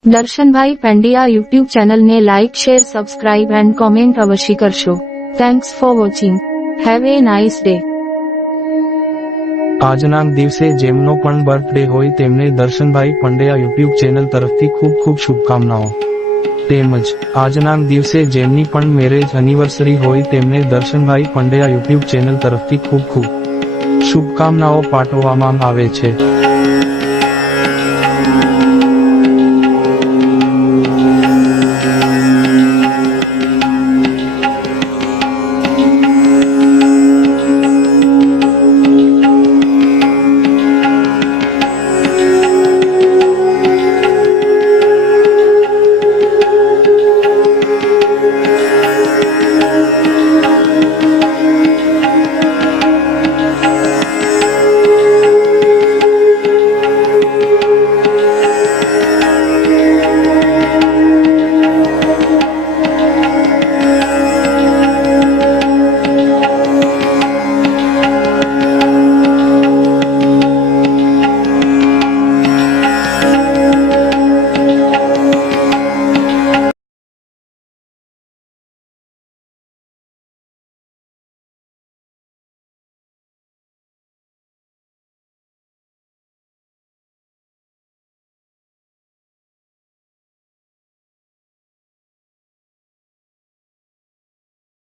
Darshanbhai Pandya YouTube ચેનલને like share subscribe and comment અવશ્ય કરશો. Thanks for watching. Have a nice day. આજના દિવસે જેમનો પણ બર્થડે હોય તેમને દર્શનભાઈ પંડ્યા યુટ્યુબ ચેનલ તરફથી ખૂબ ખૂબ શુભકામનાઓ. તેમજ આજના દિવસે જેમની પણ મેરેજ એનિવર્સરી હોય તેમને દર્શનભાઈ પંડ્યા યુટ્યુબ ચેનલ તરફથી ખૂબ ખૂબ શુભકામનાઓ પાઠવવામાં આવે છે.